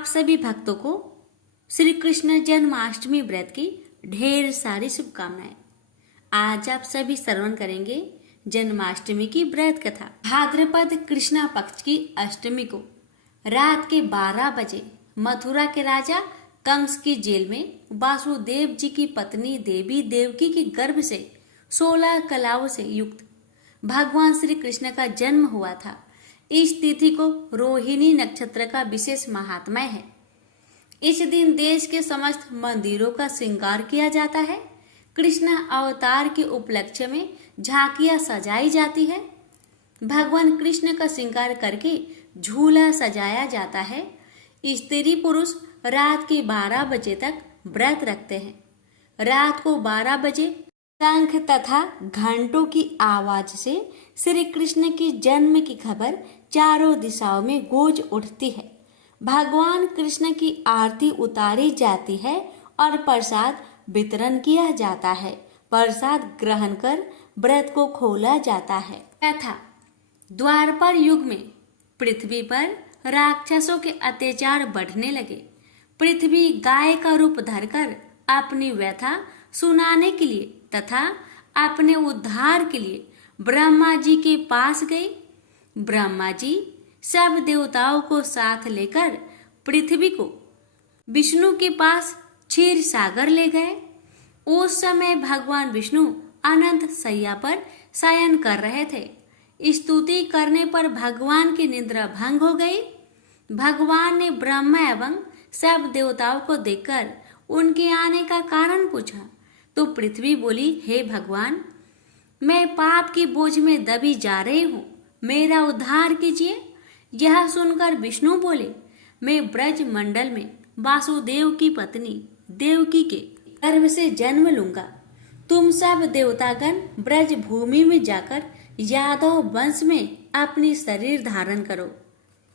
आप सभी भक्तों को श्री कृष्ण जन्माष्टमी व्रत की ढेर सारी शुभकामनाएं। आज आप सभी श्रवण करेंगे जन्माष्टमी की व्रत कथा। भाद्रपद कृष्णा पक्ष की अष्टमी को रात के 12 बजे मथुरा के राजा कंस की जेल में वासुदेव जी की पत्नी देवी देवकी के गर्भ से 16 कलाओं से युक्त भगवान श्री कृष्ण का जन्म हुआ था। इस तिथि को रोहिणी नक्षत्र का विशेष महात्म्य है। इस दिन देश के समस्त मंदिरों का श्रृंगार किया जाता है। कृष्ण अवतार के उपलक्ष्य में झांकियां सजाई जाती है। भगवान कृष्ण का श्रृंगार करके झूला सजाया जाता है। स्त्री पुरुष रात के 12 बजे तक व्रत रखते हैं। रात को 12 बजे शंख तथा घंटों की आवाज से श्री कृष्ण के जन्म की खबर चारों दिशाओं में गूंज उठती है। भगवान कृष्ण की आरती उतारी जाती है और प्रसाद वितरण किया जाता है। प्रसाद ग्रहण कर व्रत को खोला जाता है। कथा। द्वापर युग में पृथ्वी पर राक्षसों के अत्याचार बढ़ने लगे। पृथ्वी गाय का रूप धरकर अपनी व्यथा सुनाने के लिए तथा अपने उद्धार के लिए ब्रह्मा जी के पास गई। ब्रह्मा जी सब देवताओं को साथ लेकर पृथ्वी को विष्णु के पास क्षीर सागर ले गए। उस समय भगवान विष्णु अनंत शैया पर शयन कर रहे थे। स्तुति करने पर भगवान की निद्रा भंग हो गई। भगवान ने ब्रह्मा एवं सब देवताओं को देखकर उनके आने का कारण पूछा तो पृथ्वी बोली, हे भगवान, मैं पाप की बोझ में दबी जा रही हूँ, मेरा उद्धार कीजिए। यह सुनकर विष्णु बोले, मैं ब्रज मंडल में वासुदेव की पत्नी देवकी के गर्भ से जन्म लूंगा। तुम सब देवतागण ब्रज भूमि में जाकर यादव वंश में अपनी शरीर धारण करो।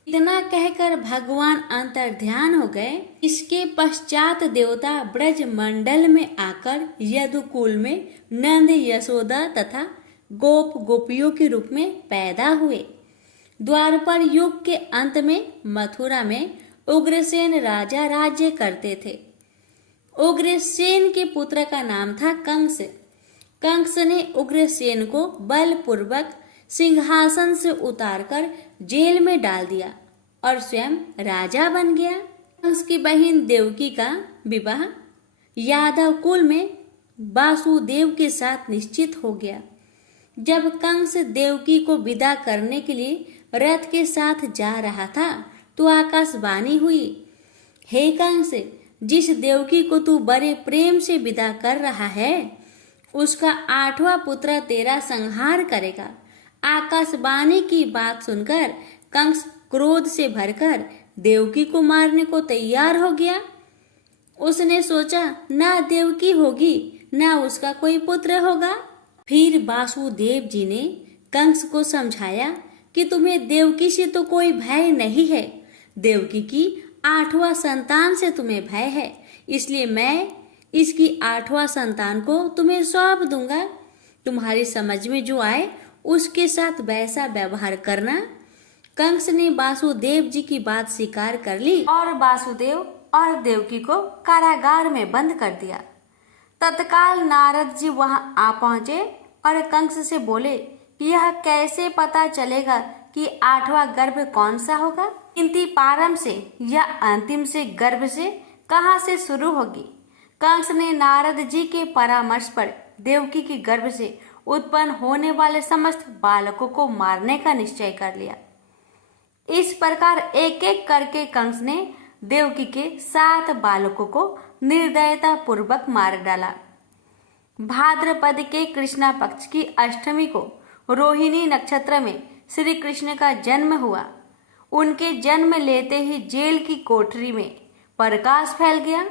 इतना कहकर भगवान अंतर्ध्यान हो गए। इसके पश्चात देवता ब्रज मंडल में आकर यदुकुल में नंद यशोदा तथा गोप गोपियों के रूप में पैदा हुए। द्वापर युग के अंत में मथुरा में उग्रसेन राजा राज्य करते थे। उग्रसेन के पुत्र का नाम था कंस। कंस ने उग्रसेन को बलपूर्वक सिंहासन से उतारकर जेल में डाल दिया और स्वयं राजा बन गया। कंस की बहन देवकी का विवाह यादव कुल में वासुदेव के साथ निश्चित हो गया। जब कंस देवकी को विदा करने के लिए रथ के साथ जा रहा था तो आकाशवाणी हुई, हे कंस, जिस देवकी को तू बड़े प्रेम से विदा कर रहा है उसका 8वां पुत्र तेरा संहार करेगा। आकाशवाणी की बात सुनकर कंस क्रोध से भरकर देवकी को मारने को तैयार हो गया। उसने सोचा, ना देवकी होगी ना उसका कोई पुत्र होगा। फिर वासुदेव जी ने कंस को समझाया कि तुम्हें देवकी से तो कोई भय नहीं है, देवकी की 8वां संतान से तुम्हें भय है, इसलिए मैं इसकी 8वां संतान को तुम्हें सौंप दूंगा। तुम्हारी समझ में जो आए उसके साथ वैसा व्यवहार करना। कंस ने वासुदेव जी की बात स्वीकार कर ली और वासुदेव और देवकी को कारागार में बंद कर दिया। तत्काल नारद जी वहां आ पहुंचे और कंस से बोले, यह कैसे पता चलेगा कि 8वां गर्भ कौन सा होगा? गिनती प्रारंभ से या अंतिम से गर्भ से कहां से शुरू होगी? कंस ने नारद जी के परामर्श पर देवकी के गर्भ से उत्पन्न होने वाले समस्त बालकों को मारने का निश्चय कर लिया। इस प्रकार एक एक करके कंस ने देवकी के 7 बालकों को निर्दयता पूर्वक मार डाला। भाद्रपद के कृष्णा पक्ष की अष्टमी को रोहिणी नक्षत्र में श्री कृष्ण का जन्म हुआ। उनके जन्म लेते ही जेल की कोठरी में प्रकाश फैल गया।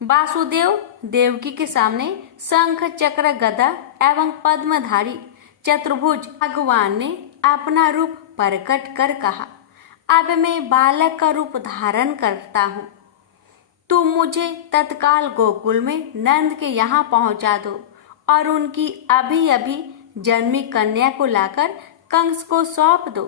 वासुदेव देवकी के सामने शंख चक्र गदा एवं पद्मधारी चतुर्भुज भगवान ने अपना रूप प्रकट कर कहा, अब मैं बालक का रूप धारण करता हूँ। तुम मुझे तत्काल गोकुल में नंद के यहाँ पहुँचा दो और उनकी अभी अभी जन्मी कन्या को लाकर कंस को सौंप दो।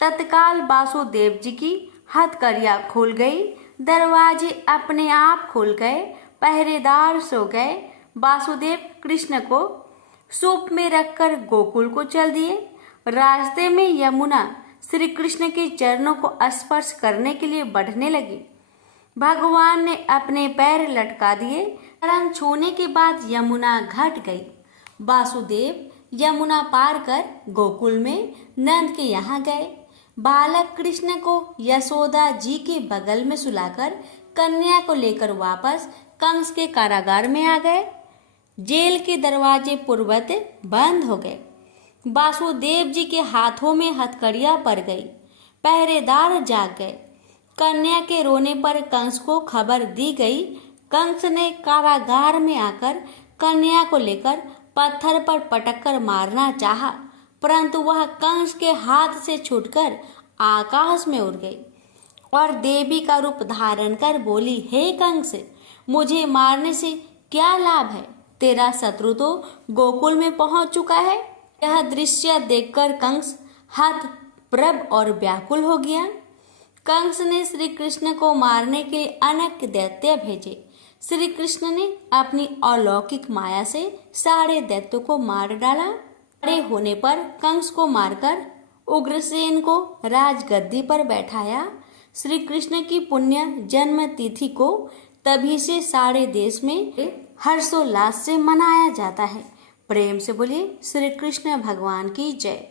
तत्काल वासुदेव जी की हथकड़ियाँ खुल गई, दरवाजे अपने आप खुल गए, पहरेदार सो गए। वासुदेव कृष्ण को सूप में रखकर गोकुल को चल दिए। रास्ते में यमुना श्री कृष्ण के चरणों को स्पर्श करने के लिए बढ़ने लगी। भगवान ने अपने पैर लटका दिए। चरण छूने के बाद यमुना घट गई। वासुदेव यमुना पार कर गोकुल में नंद के यहाँ गए। बालक कृष्ण को यशोदा जी के बगल में सुलाकर कन्या को लेकर वापस कंस के कारागार में आ गए। जेल के दरवाजे पूर्वत बंद हो गए। वासुदेव जी के हाथों में हथकड़ियाँ पड़ गई। पहरेदार जाग गए। कन्या के रोने पर कंस को खबर दी गई। कंस ने कारागार में आकर कन्या को लेकर पत्थर पर पटककर मारना चाहा, परंतु वह कंस के हाथ से छूटकर आकाश में उड़ गई और देवी का रूप धारण कर बोली, हे कंस, मुझे मारने से क्या लाभ है? तेरा शत्रु तो गोकुल में पहुंच चुका है। यह दृश्य देखकर कंस हतप्रभ और व्याकुल हो गया। कंस ने श्री कृष्ण को मारने के लिए अनेक दैत्य भेजे। श्री कृष्ण ने अपनी अलौकिक माया से सारे दैत्यों को मार डाला। बड़े होने पर कंस को मारकर उग्रसेन को राजगद्दी पर बैठाया। श्री कृष्ण की पुण्य जन्म तिथि को तभी से सारे देश में हर्षोल्लास से मनाया जाता है। प्रेम से बोलिए श्री कृष्ण भगवान की जय।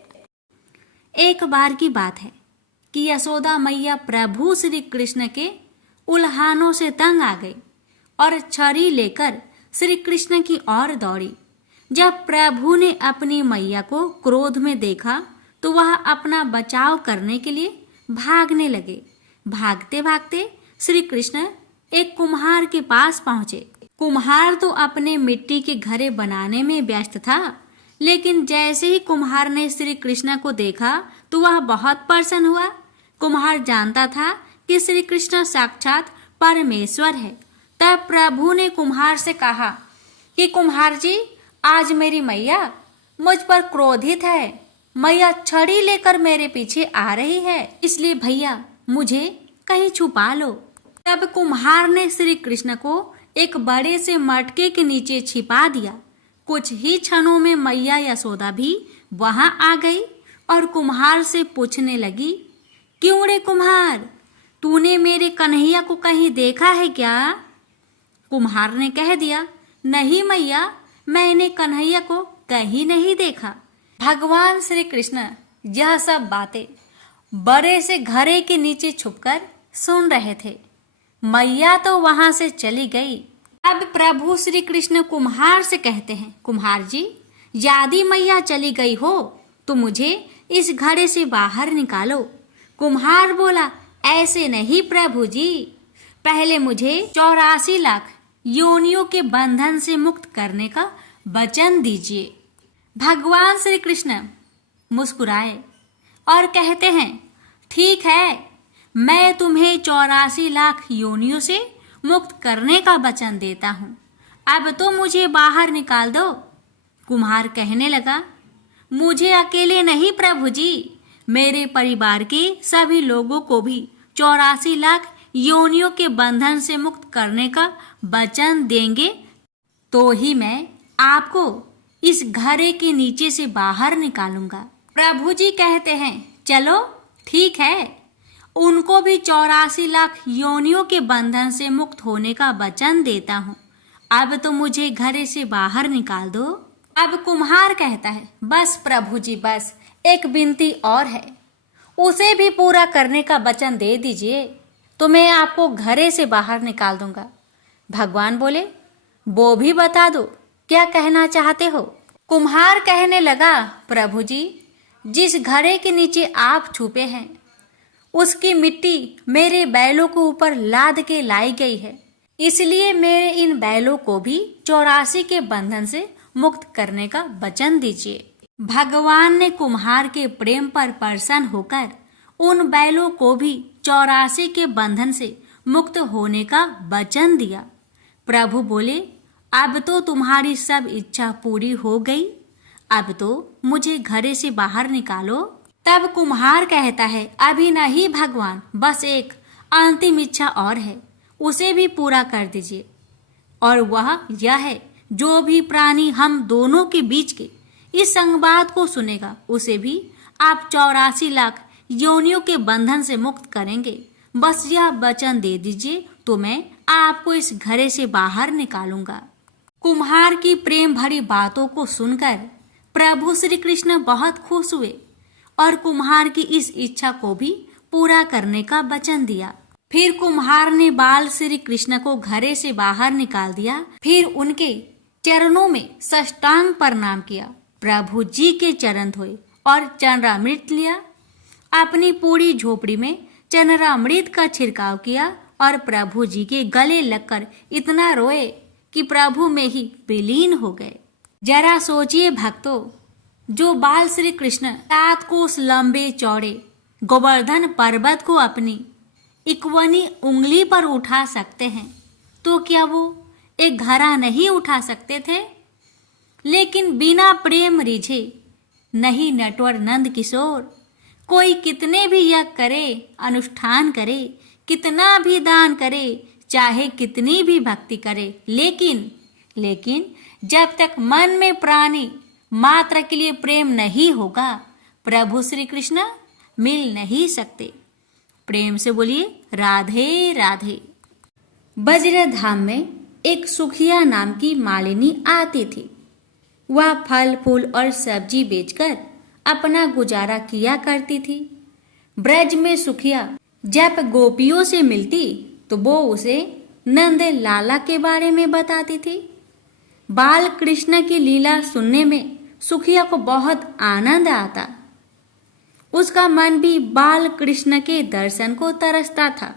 एक बार की बात है कि यशोदा मैया प्रभु श्री कृष्ण के उल्हानों से तंग आ गई और छड़ी लेकर श्री कृष्ण की ओर दौड़ी। जब प्रभु ने अपनी मैया को क्रोध में देखा तो वह अपना बचाव करने के लिए भागने लगे। भागते भागते श्री कृष्ण एक कुम्हार के पास पहुंचे। कुम्हार तो अपने मिट्टी के घड़े बनाने में व्यस्त था, लेकिन जैसे ही कुम्हार ने श्री कृष्ण को देखा तो वह बहुत प्रसन्न हुआ। कुम्हार जानता था कि श्री कृष्ण साक्षात परमेश्वर है। तब प्रभु ने कुम्हार से कहा कि कुम्हार जी, आज मेरी मैया मुझ पर क्रोधित है। मैया छड़ी लेकर मेरे पीछे आ रही है, इसलिए भैया मुझे कहीं छुपा लो। तब कुम्हार ने श्री कृष्ण को एक बड़े से मटके के नीचे छिपा दिया। कुछ ही क्षणों में मैया यशोदा भी वहां आ गई और कुम्हार से पूछने लगी, क्यों रे कुम्हार, तूने मेरे कन्हैया को कहीं देखा है क्या? कुम्हार ने कह दिया, नहीं मैया, मैंने कन्हैया को कहीं नहीं देखा। भगवान श्री कृष्ण यह सब बातें बड़े से घड़े के नीचे छुपकर सुन रहे थे। मैया तो वहां से चली गई। अब प्रभु श्री कृष्ण कुम्हार से कहते हैं, कुम्हार जी, यदि मैया चली गई हो तो मुझे इस घड़े से बाहर निकालो। कुम्हार बोला, ऐसे नहीं प्रभु जी, पहले मुझे 84 लाख योनियों के बंधन से मुक्त करने का वचन दीजिए। भगवान श्री कृष्ण मुस्कुराए और कहते हैं, ठीक है, मैं तुम्हें 84 लाख योनियों से मुक्त करने का वचन देता हूँ। अब तो मुझे बाहर निकाल दो। कुम्हार कहने लगा, मुझे अकेले नहीं प्रभु जी, मेरे परिवार के सभी लोगों को भी 84 लाख योनियों के बंधन से मुक्त करने का वचन देंगे तो ही मैं आपको इस घड़े के नीचे से बाहर निकालूंगा। प्रभु जी कहते हैं, चलो ठीक है, उनको भी 84 लाख योनियों के बंधन से मुक्त होने का वचन देता हूँ। अब तो मुझे घड़े से बाहर निकाल दो। अब कुम्हार कहता है, बस प्रभु जी, बस एक विनती और है, उसे भी पूरा करने का वचन दे दीजिए तो मैं आपको घड़े से बाहर निकाल दूंगा। भगवान बोले, वो भी बता दो, क्या कहना चाहते हो? कुम्हार कहने लगा, प्रभु जी, जिस घड़े के नीचे आप छुपे हैं उसकी मिट्टी मेरे बैलों के ऊपर लाद के लाई गई है, इसलिए मेरे इन बैलों को भी 84 के बंधन से मुक्त करने का वचन दीजिए। भगवान ने कुम्हार के प्रेम पर प्रसन्न होकर उन बैलों को भी 84 के बंधन से मुक्त होने का वचन दिया। प्रभु बोले, अब तो तुम्हारी सब इच्छा पूरी हो गई, अब तो मुझे घड़े से बाहर निकालो। तब कुम्हार कहता है, अभी नहीं भगवान, बस एक अंतिम इच्छा और है, उसे भी पूरा कर दीजिए। और वह यह है, जो भी प्राणी हम दोनों के बीच के इस संवाद को सुनेगा, उसे भी आप 84 लाख योनियों के बंधन से मुक्त करेंगे। बस यह वचन दे दीजिए तो मैं आपको इस घरे से बाहर निकालूंगा। कुम्हार की प्रेम भरी बातों को सुनकर प्रभु श्री कृष्ण बहुत खुश हुए और कुम्हार की इस इच्छा को भी पूरा करने का वचन दिया। फिर कुम्हार ने बाल श्री कृष्ण को घरे से बाहर निकाल दिया। फिर उनके चरणों में साष्टांग प्रणाम किया। प्रभु जी के चरण धोए और चरणामृत लिया। अपनी पूरी झोपड़ी में चरणामृत का छिड़काव किया और प्रभु जी के गले लगकर इतना रोए कि प्रभु में ही विलीन हो गए। जरा सोचिए भक्तों, जो बाल श्री कृष्ण 7 कोस लंबे चौड़े गोवर्धन पर्वत को अपनी इक्वनी उंगली पर उठा सकते हैं, तो क्या वो एक घड़ा नहीं उठा सकते थे? लेकिन बिना प्रेम रिझे नहीं नटवर नंद किशोर। कोई कितने भी यज्ञ करे, अनुष्ठान करे, कितना भी दान करे, चाहे कितनी भी भक्ति करे, लेकिन जब तक मन में प्राणी मात्र के लिए प्रेम नहीं होगा, प्रभु श्री कृष्ण मिल नहीं सकते। प्रेम से बोलिए राधे राधे। वज्रधाम में एक सुखिया नाम की मालिनी आती थी। वह फल फूल और सब्जी बेचकर अपना गुजारा किया करती थी। ब्रज में सुखिया जब गोपियों से मिलती तो वो उसे नंद लाला के बारे में बताती थी। बाल कृष्ण की लीला सुनने में सुखिया को बहुत आनंद आता। उसका मन भी बाल कृष्ण के दर्शन को तरसता था।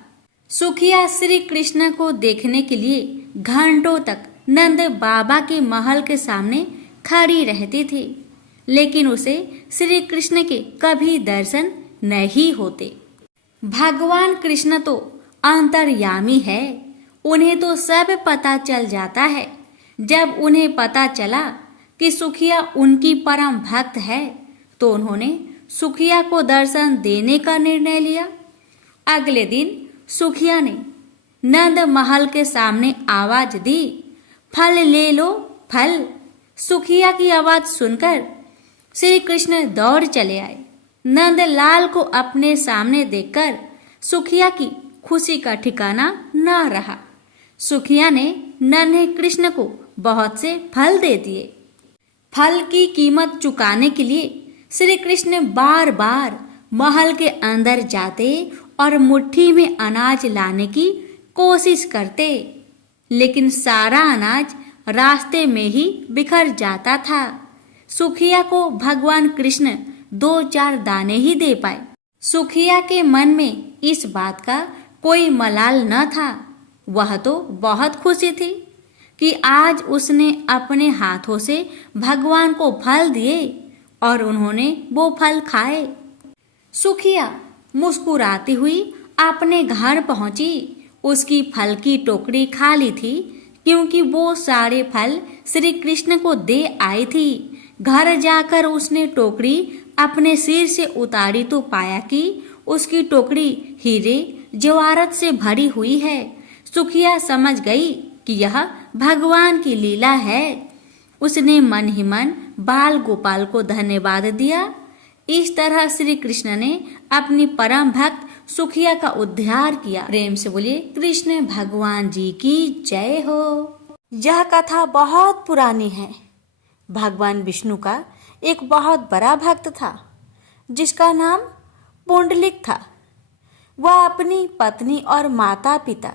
सुखिया श्री कृष्ण को देखने के लिए घंटों तक नंद बाबा के महल के सामने खड़ी रहती थी, लेकिन उसे श्री कृष्ण के कभी दर्शन नहीं होते। भगवान कृष्ण तो अंतर्यामी है, उन्हें तो सब पता चल जाता है। जब उन्हें पता चला कि सुखिया उनकी परम भक्त है, तो उन्होंने सुखिया को दर्शन देने का निर्णय लिया। अगले दिन सुखिया ने नंद महल के सामने आवाज दी, फल ले लो फल। सुखिया की आवाज सुनकर श्री कृष्ण दौड़ चले आए। नंद लाल को अपने सामने देखकर सुखिया की खुशी का ठिकाना न रहा। सुखिया ने नन्हे कृष्ण को बहुत से फल दे दिए। फल की कीमत चुकाने के लिए श्री कृष्ण बार बार महल के अंदर जाते और मुट्ठी में अनाज लाने की कोशिश करते, लेकिन सारा अनाज रास्ते में ही बिखर जाता था। सुखिया को भगवान कृष्ण 2-4 दाने ही दे पाए। सुखिया के मन में इस बात का कोई मलाल न था। वह तो बहुत खुशी थी कि आज उसने अपने हाथों से भगवान को फल दिए और उन्होंने वो फल खाए। सुखिया मुस्कुराती हुई अपने घर पहुंची। उसकी फल की टोकरी खाली थी, क्योंकि वो सारे फल श्री कृष्ण को दे आई थी। घर जाकर उसने टोकरी अपने सिर से उतारी तो पाया कि उसकी टोकरी हीरे जवाहरात से भरी हुई है। सुखिया समझ गई कि यह भगवान की लीला है। उसने मन ही मन बाल गोपाल को धन्यवाद दिया। इस तरह श्री कृष्ण ने अपनी परम भक्त सुखिया का उद्धार किया। प्रेम से बोलिए कृष्ण भगवान जी की जय हो। यह कथा बहुत पुरानी है। भगवान विष्णु का एक बहुत बड़ा भक्त था, जिसका नाम पुंडलिक था। वह अपनी पत्नी और माता पिता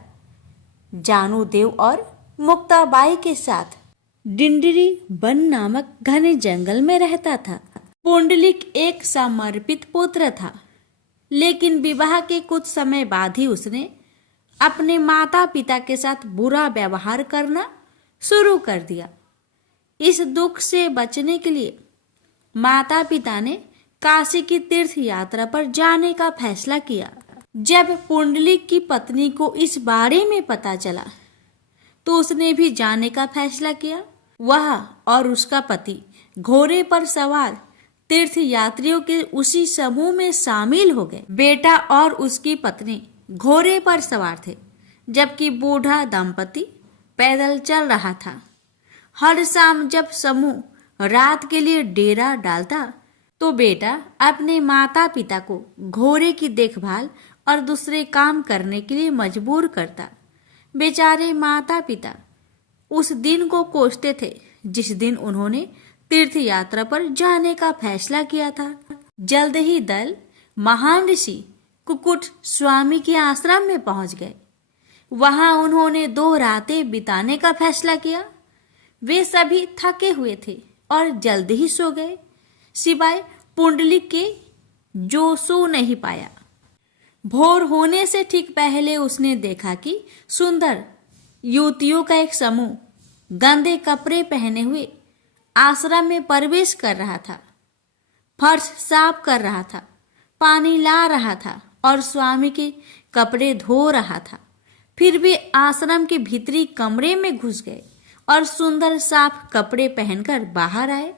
जानुदेव और मुक्ताबाई के साथ डिंडरी वन नामक घने जंगल में रहता था। पुंडलिक एक समर्पित पुत्र था, लेकिन विवाह के कुछ समय बाद ही उसने अपने माता पिता के साथ बुरा व्यवहार करना शुरू कर दिया। इस दुख से बचने के लिए माता पिता ने काशी की तीर्थ यात्रा पर जाने का फैसला किया। जब पुंडलिक की पत्नी को इस बारे में पता चला, तो उसने भी जाने का फैसला किया। वह और उसका पति घोड़े पर सवार तीर्थ यात्रियों के उसी समूह में शामिल हो गए। बेटा और उसकी पत्नी घोड़े पर सवार थे, जबकि बूढ़ा दंपति पैदल चल रहा था। हर शाम जब समूह रात के लिए डेरा डालता तो बेटा अपने माता पिता को घोड़े की देखभाल और दूसरे काम करने के लिए मजबूर करता। बेचारे माता पिता उस दिन को कोसते थे जिस दिन उन्होंने तीर्थ यात्रा पर जाने का फैसला किया था। जल्द ही दल महान ऋषि कुकुट स्वामी के आश्रम में पहुंच गए। वहां उन्होंने 2 रातें बिताने का फैसला किया। वे सभी थके हुए थे और जल्द ही सो गए, सिवाय पुंडलिक के, जो सो नहीं पाया। भोर होने से ठीक पहले उसने देखा कि सुंदर युवतियों का एक समूह गंदे कपड़े पहने हुए आश्रम में प्रवेश कर रहा था, फर्श साफ कर रहा था, पानी ला रहा था और स्वामी के कपड़े धो रहा था। फिर वे आश्रम के भीतरी कमरे में घुस गए और सुंदर साफ कपड़े पहनकर बाहर आए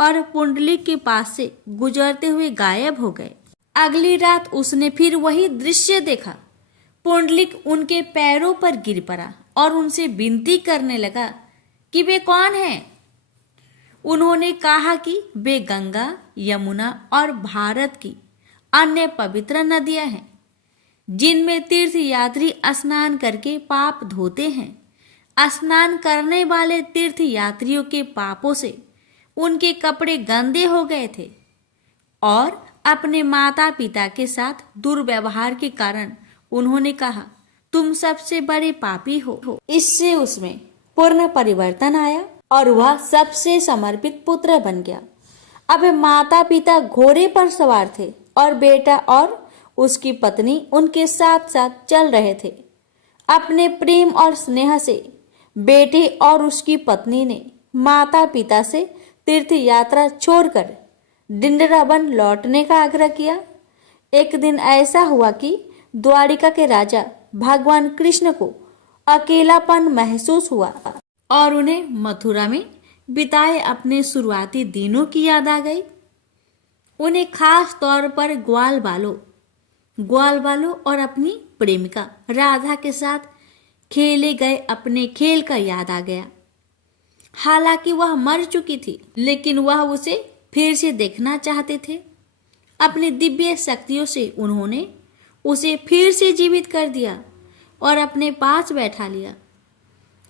और पुंडलिक के पास से गुजरते हुए गायब हो गए। अगली रात उसने फिर वही दृश्य देखा। पुंडलिक उनके पैरों पर गिर पड़ा और उनसे विनती करने लगा कि वे कौन हैं। उन्होंने कहा कि वे गंगा, यमुना और भारत की अन्य पवित्र नदियां हैं, जिनमें तीर्थ यात्री स्नान करके पाप धोते हैं। स्नान करने वाले तीर्थ यात्रियों के पापों से उनके कपड़े गंदे हो गए थे और अपने माता पिता के साथ दुर्व्यवहार के कारण उन्होंने कहा, तुम सबसे बड़े पापी हो। इससे उसमें पूर्ण परिवर्तन आया और वह सबसे समर्पित पुत्र बन गया। अब माता पिता घोड़े पर सवार थे और बेटा और उसकी पत्नी उनके साथ साथ चल रहे थे। अपने प्रेम और स्नेह से बेटे और उसकी पत्नी ने माता पिता से तीर्थ यात्रा छोड़कर डिंडरावन लौटने का आग्रह किया। एक दिन ऐसा हुआ कि द्वारिका के राजा भगवान कृष्ण को अकेलापन महसूस हुआ और उन्हें मथुरा में बिताए अपने शुरुआती दिनों की याद आ गई। उन्हें खास तौर पर ग्वाल बालों और अपनी प्रेमिका राधा के साथ खेले गए अपने खेल का याद आ गया। हालांकि वह मर चुकी थी, लेकिन वह उसे फिर से देखना चाहते थे। अपनी दिव्य शक्तियों से उन्होंने उसे फिर से जीवित कर दिया और अपने पास बैठा लिया।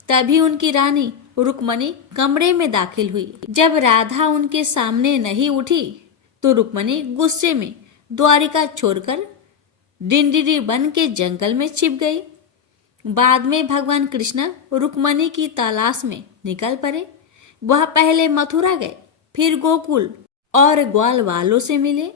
तभी उनकी रानी रुक्मणी कमरे में दाखिल हुई। जब राधा उनके सामने नहीं उठी तो रुक्मणी गुस्से में द्वारिका छोड़कर डिंडीरी बन के जंगल में छिप गई। बाद में भगवान कृष्ण रुक्मणी की तलाश में निकल पड़े। वह पहले मथुरा गए, फिर गोकुल और ग्वाल वालों से मिले।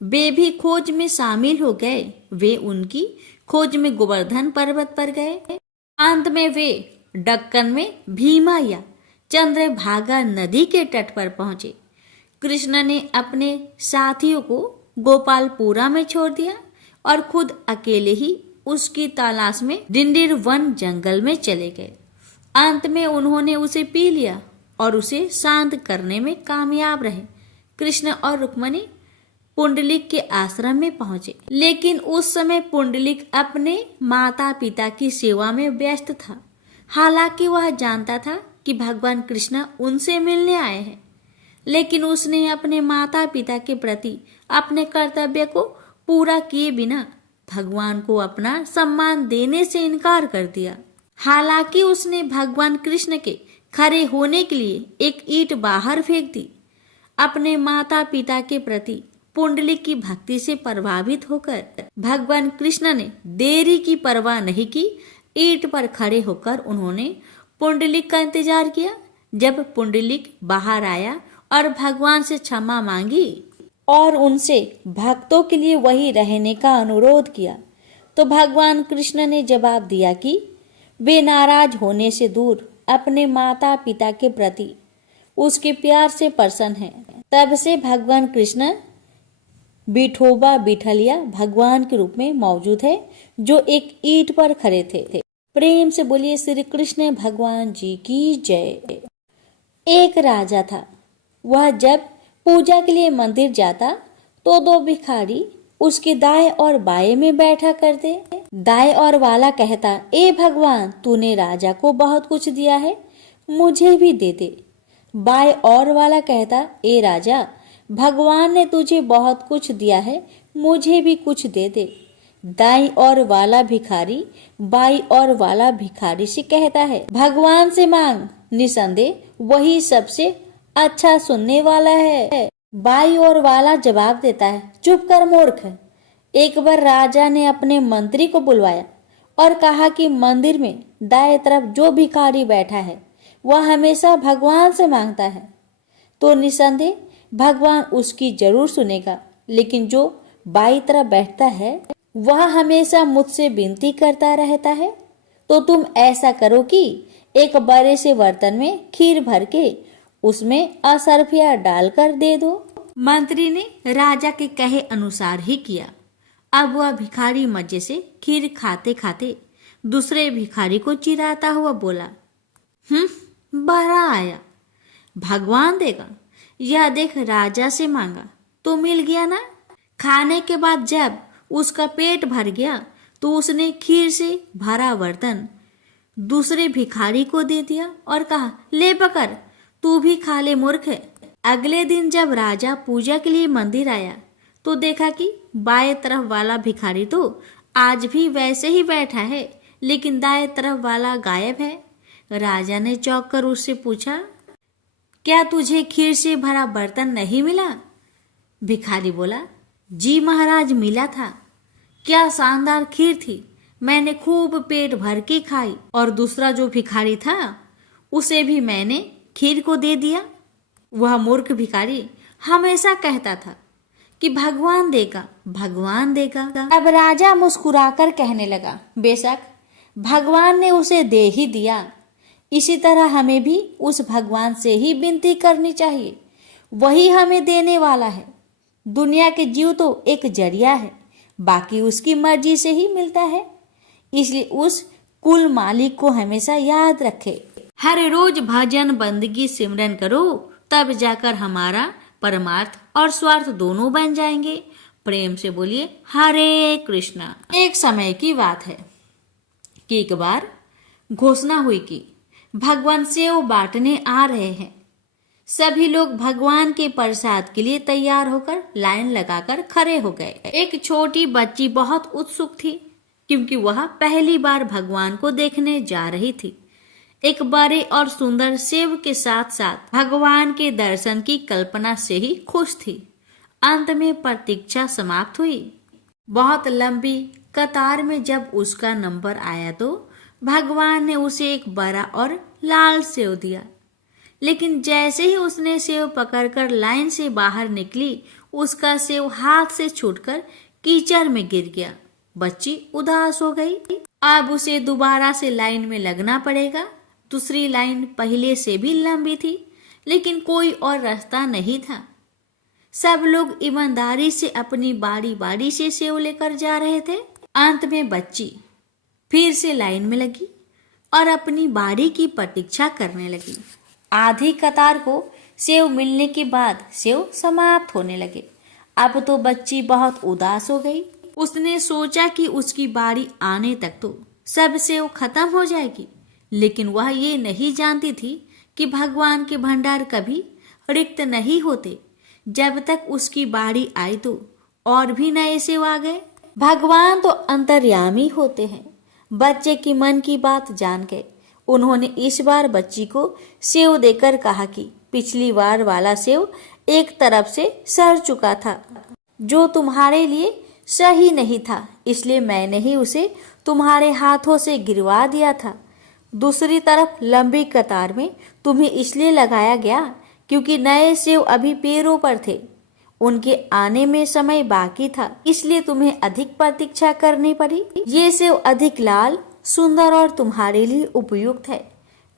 वे भी खोज में शामिल हो गए। वे उनकी खोज में गोवर्धन पर्वत पर गए। अंत में वे दक्कन में भीमा या चंद्रभागा नदी के तट पर पहुंचे। कृष्ण ने अपने साथियों को गोपालपुरा में छोड़ दिया और खुद अकेले ही उसकी तलाश में डिंडीर वन जंगल में चले गए। अंत में उन्होंने उसे पी लिया और उसे शांत करने में कामयाब रहे। कृष्ण और रुक्मणी पुंडलिक के आश्रम में पहुंचे, लेकिन उस समय पुंडलिक अपने माता पिता की सेवा में व्यस्त था। हालांकि वह जानता था कि भगवान कृष्ण उनसे मिलने आए हैं, लेकिन उसने अपने माता पिता के प्रति अपने कर्तव्य को पूरा किए बिना भगवान को अपना सम्मान देने से इनकार कर दिया। हालांकि उसने भगवान कृष्ण के खड़े होने के लिए एक ईंट बाहर फेंक दी। अपने माता पिता के प्रति पुंडलिक की भक्ति से प्रभावित होकर भगवान कृष्ण ने देरी की परवाह नहीं की। ईंट पर खड़े होकर उन्होंने पुंडलिक का इंतजार किया। जब पुंडलिक बाहर आया और भगवान से क्षमा मांगी और उनसे भक्तों के लिए वही रहने का अनुरोध किया, तो भगवान कृष्ण ने जवाब दिया कि वे नाराज होने से दूर अपने माता पिता के प्रति उसके प्यार से प्रसन्न हैं। तब से भगवान कृष्ण विठोबा विठलिया भगवान के रूप में मौजूद है, जो एक ईंट पर खड़े थे। प्रेम से बोलिए श्री कृष्ण भगवान जी की जय। एक राजा था। वह जब पूजा के लिए मंदिर जाता तो 2 भिखारी उसके दाएं और बाएं में बैठा करते। दाएं और वाला कहता, ए भगवान, तूने राजा को बहुत कुछ दिया है, मुझे भी दे दे। बाएं और वाला कहता, ए राजा, भगवान ने तुझे बहुत कुछ दिया है, मुझे भी कुछ दे दे। दाईं और वाला भिखारी बाईं और वाला भिखारी से कहता है, भगवान से मांग, निसंदेह वही सबसे अच्छा सुनने वाला है। बाईं और वाला जवाब देता है, चुप कर मूर्ख। एक बार राजा ने अपने मंत्री को बुलवाया और कहा कि मंदिर में दाएं तरफ जो भिखारी बैठा है वह हमेशा भगवान से मांगता है, तो निसंदेह भगवान उसकी जरूर सुनेगा, लेकिन जो बाईं तरफ बैठता है वह हमेशा मुझसे विनती करता रहता है। तो तुम ऐसा करो कि एक बड़े से बर्तन में खीर भर के उसमें असरफिया डालकर दे दो। मंत्री ने राजा के कहे अनुसार ही किया। अब वह भिखारी मजे से खीर खाते खाते दूसरे भिखारी को चिढ़ाता हुआ बोला, बड़ा आया, भगवान देगा, यह देख राजा से मांगा तो मिल गया ना। खाने के बाद जब उसका पेट भर गया तो उसने खीर से भरा बर्तन दूसरे भिखारी को दे दिया और कहा, ले पकड़, तू भी खा ले मूर्ख। अगले दिन जब राजा पूजा के लिए मंदिर आया तो देखा कि बाएं तरफ वाला भिखारी तो आज भी वैसे ही बैठा है, लेकिन दाएं तरफ वाला गायब है। राजा ने चौंक कर उससे पूछा, क्या तुझे खीर से भरा बर्तन नहीं मिला? भिखारी बोला, जी महाराज, मिला था। क्या शानदार खीर थी, मैंने खूब पेट भर के खाई और दूसरा जो भिखारी था उसे भी मैंने खीर को दे दिया। वह मूर्ख भिखारी हमेशा कहता था कि भगवान देगा, भगवान देगा। अब राजा मुस्कुराकर कहने लगा, बेशक भगवान ने उसे दे ही दिया, इसी तरह हमें भी उस भगवान से ही विनती करनी चाहिए, वही हमें देने वाला है। दुनिया के जीव तो एक जरिया है, बाकी उसकी मर्जी से ही मिलता है, इसलिए उस कुल मालिक को हमेशा याद रखे। हर रोज भजन बंदगी सिमरन करो, तब जाकर हमारा परमार्थ और स्वार्थ दोनों बन जाएंगे। प्रेम से बोलिए हरे कृष्णा। एक समय की बात है कि एक बार घोषणा हुई कि भगवान सेव बांटने आ रहे हैं। सभी लोग भगवान के प्रसाद के लिए तैयार होकर लाइन लगाकर खड़े हो गए। एक छोटी बच्ची बहुत उत्सुक थी, क्योंकि वह पहली बार भगवान को देखने जा रही थी। एक बड़े और सुंदर सेव के साथ साथ भगवान के दर्शन की कल्पना से ही खुश थी। अंत में प्रतीक्षा समाप्त हुई। बहुत लंबी कतार में जब उसका नंबर आया तो भगवान ने उसे एक बड़ा और लाल सेव दिया, लेकिन जैसे ही उसने सेव पकड़कर लाइन से बाहर निकली, उसका सेव हाथ से छूटकर कीचड़ में गिर गया। बच्ची उदास हो गई। अब उसे दोबारा से लाइन में लगना पड़ेगा। दूसरी लाइन पहले से भी लंबी थी, लेकिन कोई और रास्ता नहीं था। सब लोग ईमानदारी से अपनी बारी बारी से सेव लेकर जा रहे थे। अंत में बच्ची फिर से लाइन में लगी और अपनी बारी की प्रतीक्षा करने लगी। आधी कतार को सेव मिलने के बाद सेव समाप्त होने लगे। अब तो बच्ची बहुत उदास हो गई। उसने सोचा कि उसकी बारी आने तक तो सब सेव खत्म हो जाएगी, लेकिन वह ये नहीं जानती थी कि भगवान के भंडार कभी रिक्त नहीं होते। जब तक उसकी बारी आई तो और भी नए सेव आ गए। भगवान तो अंतर्यामी होते हैं। बच्चे की मन की बात जान गए। उन्होंने इस बार बच्ची को सेव देकर कहा कि पिछली बार वाला सेव एक तरफ से सड़ चुका था, जो तुम्हारे लिए सही नहीं था, इसलिए मैंने ही उसे तुम्हारे हाथों से गिरवा दिया था। दूसरी तरफ लंबी कतार में तुम्हें इसलिए लगाया गया क्योंकि नए सेव अभी पेड़ों पर थे, उनके आने में समय बाकी था, इसलिए तुम्हें अधिक प्रतीक्षा करनी पड़ी। ये सेव अधिक लाल, सुंदर और तुम्हारे लिए उपयुक्त है।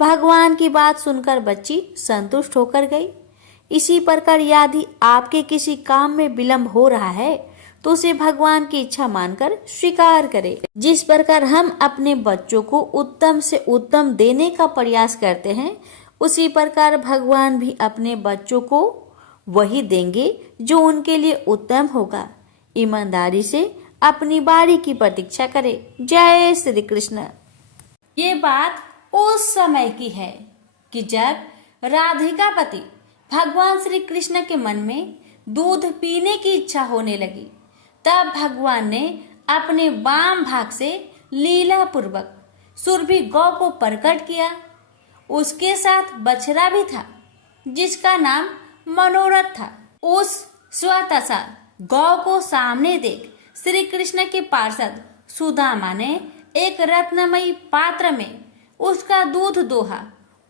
भगवान की बात सुनकर बच्ची संतुष्ट होकर गई। इसी प्रकार यदि आपके किसी काम में विलंब हो रहा है तो उसे भगवान की इच्छा मानकर स्वीकार करें। जिस प्रकार हम अपने बच्चों को उत्तम से उत्तम देने का प्रयास करते हैं, उसी प्रकार भगवान भी अपने बच्चों को वही देंगे जो उनके लिए उत्तम होगा। ईमानदारी से अपनी बारी की प्रतीक्षा करे। जय श्री कृष्ण। ये बात उस समय की है कि जब राधिकापति भगवान श्री कृष्ण के मन में दूध पीने की इच्छा होने लगी, तब भगवान ने अपने वाम भाग से लीला पूर्वक सुरभि गौ को प्रकट किया। उसके साथ बछड़ा भी था जिसका नाम मनोरथ था। उस स्वतसा गौ को सामने देख श्री कृष्ण के पार्षद सुदामा ने एक रत्नमयी पात्र में उसका दूध दोहा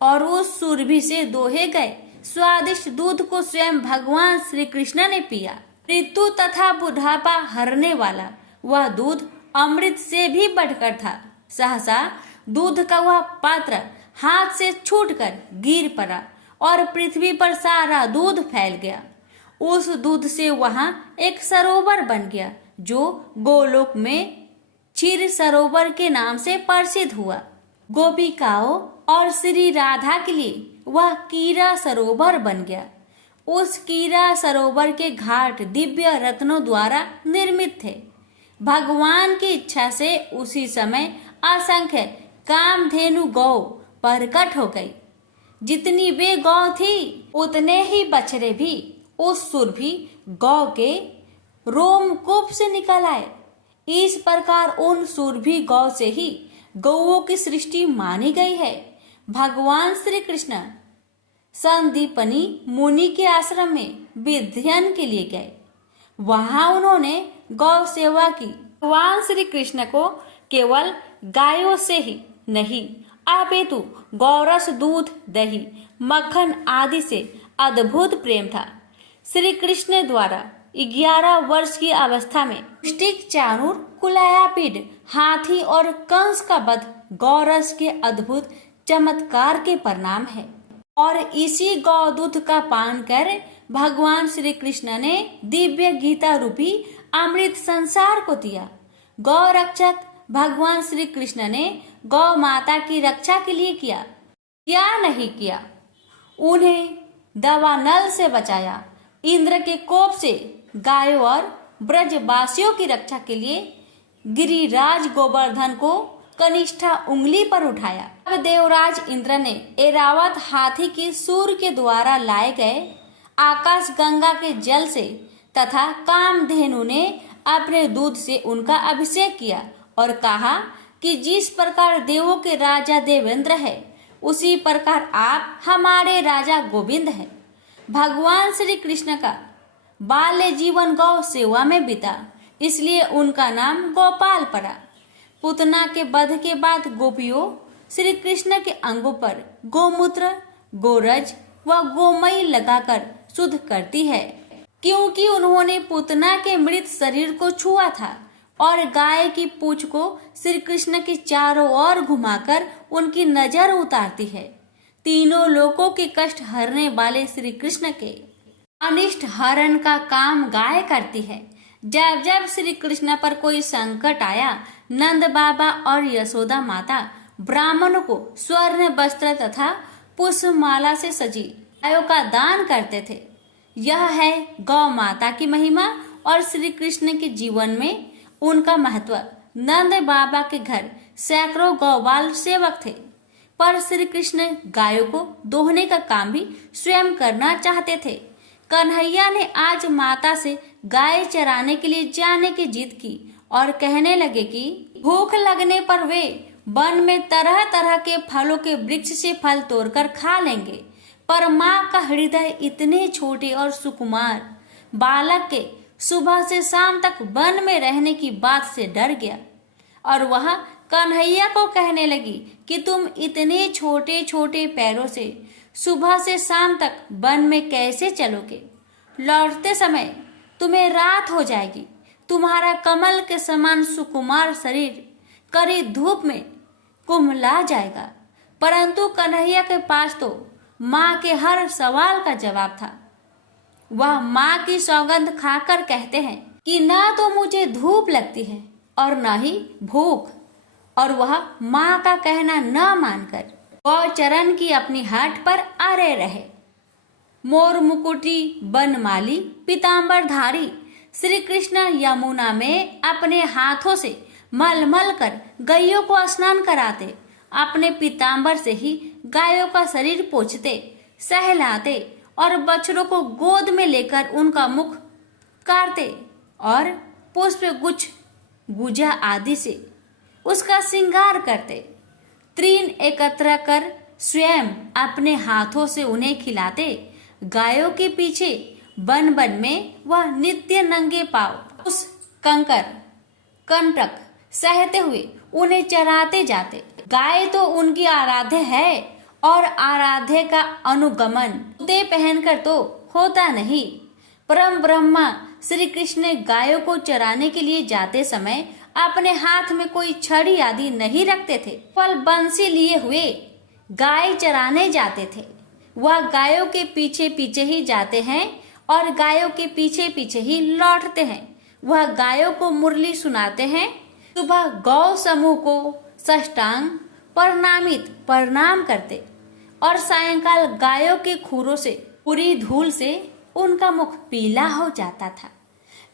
और उस सुरभि से दोहे गए स्वादिष्ट दूध को स्वयं भगवान श्री कृष्ण ने पिया। ऋतु तथा बुढ़ापा हरने वाला वह दूध अमृत से भी बढ़कर था। सहसा दूध का वह पात्र हाथ से छूटकर गिर पड़ा और पृथ्वी पर सारा दूध फैल गया। उस दूध से वहां एक सरोवर बन गया जो गोलोक में क्षीर सरोवर के नाम से प्रसिद्ध हुआ। गोपिकाओं और श्री राधा के लिए वह कीरा सरोवर बन गया। उस कीरा सरोवर के घाट दिव्य रत्नों द्वारा निर्मित थे। भगवान की इच्छा से उसी समय असंख्य कामधेनु गौ प्रकट हो गई। जितनी वे गौ थी उतने ही बछड़े भी उस सुरभि गौ के रोमकूप से निकल आए। इस प्रकार उन सुरभि गौ से ही गौओं की सृष्टि मानी गई है। भगवान श्री कृष्ण संदीपनी मुनि के आश्रम में विध्ययन के लिए गए। वहां उन्होंने गौ सेवा की। भगवान श्री कृष्ण को केवल गायों से ही नहीं अपितु गौरस, दूध, दही, मक्खन आदि से अद्भुत प्रेम था। श्री कृष्ण द्वारा 11 वर्ष की अवस्था में पुष्टिक, चाणूर, कुलायापीड, हाथी और कंस का वध गौरस के अद्भुत चमत्कार के परिणाम है। और इसी गौ दूध का पान कर भगवान श्री कृष्ण ने दिव्य गीता रूपी अमृत संसार को दिया। गौ रक्षक भगवान श्री कृष्ण ने गौ माता की रक्षा के लिए किया या नहीं किया? उन्हें दावानल से बचाया। इंद्र के कोप से गायों और ब्रजवासियों की रक्षा के लिए गिरिराज गोवर्धन को कनिष्ठा उंगली पर उठाया। अब देवराज इंद्र ने ऐरावत हाथी की सूर्य के द्वारा लाए गए आकाश गंगा के जल से तथा कामधेनु ने अपने दूध से उनका अभिषेक किया और कहा कि जिस प्रकार देवों के राजा देवेंद्र है उसी प्रकार आप हमारे राजा गोविंद हैं। भगवान श्री कृष्ण का बाल्य जीवन गौ सेवा में बीता, इसलिए उनका नाम गोपाल पड़ा। पुतना के वध के बाद गोपियों श्री कृष्ण के अंगों पर गोमूत्र, गोरज व गोमय लगाकर शुद्ध करती है, क्योंकि उन्होंने पुतना के मृत शरीर को छुआ था। और गाय की पूंछ को श्री कृष्ण के चारों ओर घुमाकर उनकी नजर उतारती है। तीनों लोकों के कष्ट हरने वाले श्री कृष्ण के अनिष्ट हरण का काम गाय करती है। जब जब श्री कृष्ण पर कोई संकट आया, नंद बाबा और यशोदा माता ब्राह्मणों को स्वर्ण वस्त्र तथा पुष्पमाला से सजी गायों का दान करते थे। यह है गौ माता की महिमा और श्री कृष्ण के जीवन में उनका महत्व। नंद बाबा के घर सैकड़ों गौपाल सेवक थे, पर श्री कृष्ण गायों को दोहने का काम भी स्वयं करना चाहते थे। कन्हैया ने आज माता से गाय चराने के लिए जाने की जिद की और कहने लगे कि भूख लगने पर वे वन में तरह तरह के फलों के वृक्ष से फल तोड़कर खा लेंगे। पर माँ का हृदय इतने छोटे और सुकुमार बालक के सुबह से शाम तक वन में रहने की बात से डर गया और वह कन्हैया को कहने लगी कि तुम इतने छोटे छोटे पैरों से सुबह से शाम तक वन में कैसे चलोगे? लौटते समय तुम्हें रात हो जाएगी। तुम्हारा कमल के समान सुकुमार शरीर कड़ी धूप में कुम्हला जाएगा। परंतु कन्हैया के पास तो माँ के हर सवाल का जवाब था। वह माँ की सौगंध खाकर कहते हैं कि ना तो मुझे धूप लगती है और न ही भूख, और वह माँ का कहना न मानकर गौचरण की अपनी हाट पर अरे रहे। मोर मुकुटी बनमाली पीताम्बरधारी श्री कृष्ण यमुना में अपने हाथों से मल कर गायों को स्नान कराते, अपने पीताम्बर से ही गायों का शरीर पोंछते, सहलाते और बछड़ों को गोद में लेकर उनका मुख काटते और पुष्प गुच्छ गुजा आदि से उसका श्रृंगार करते। तृण एकत्र कर स्वयं अपने हाथों से उन्हें खिलाते। गायों के पीछे बन बन में वह नित्य नंगे पांव उस कंकर कंटक सहते हुए उन्हें चराते जाते। गाय तो उनकी आराध्य है और आराध्य का अनुगमन जूते पहनकर तो होता नहीं। परम ब्रह्मा श्री कृष्ण ने गायों को चराने के लिए जाते समय अपने हाथ में कोई छड़ी आदि नहीं रखते थे, केवल बंसी लिए हुए गाय चराने जाते थे। वह गायों के पीछे पीछे ही जाते हैं और गायों के पीछे पीछे ही लौटते हैं। वह गायों को मुरली सुनाते हैं। सुबह गौ समूह को साष्टांग प्रणाम करते और सायंकाल गायों के खुरों से पूरी धूल से उनका मुख पीला हो जाता था।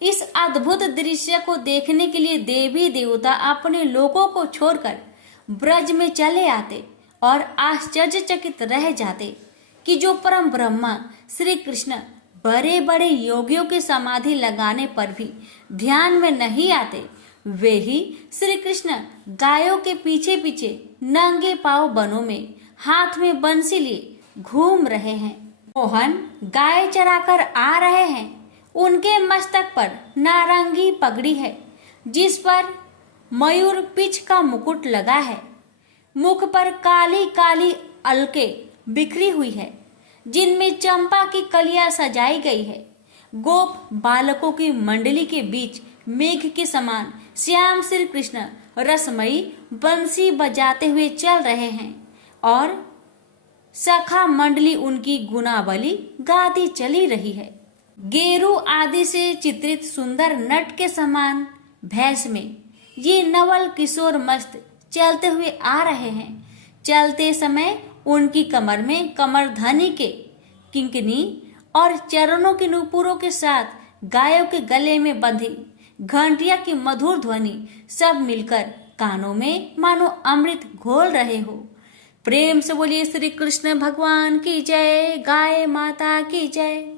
इस अद्भुत दृश्य को देखने के लिए देवी देवता अपने लोगों को छोड़कर ब्रज में चले आते और आश्चर्यचकित रह जाते कि जो परम ब्रह्मा श्री कृष्ण बड़े बड़े योगियों की समाधि लगाने पर भी ध्यान में नहीं आते, वे ही श्री कृष्ण गायों के पीछे पीछे नंगे पांव बनों में हाथ में बंसी लिए घूम रहे हैं। मोहन गाय चराकर आ रहे हैं। उनके मस्तक पर नारंगी पगड़ी है जिस पर मयूर पिच का मुकुट लगा है। मुख पर काली काली अलके बिखरी हुई है जिनमें चंपा की कलियां सजाई गई है। गोप बालकों की मंडली के बीच मेघ के समान श्याम श्री कृष्ण रसमयी बंसी बजाते हुए चल रहे हैं और सखा मंडली उनकी गुणावली गाती चली रही है। गेरू आदि से चित्रित सुंदर नट के समान भैंस में ये नवल किशोर मस्त चलते हुए आ रहे हैं। चलते समय उनकी कमर में कमरधनी के किंकनी और चरणों के नूपुरों के साथ गायों के गले में बंधी घंटिया की मधुर ध्वनि सब मिलकर कानों में मानो अमृत घोल रहे हो। प्रेम से बोलिए श्री कृष्ण भगवान की जय, गाय माता की जय।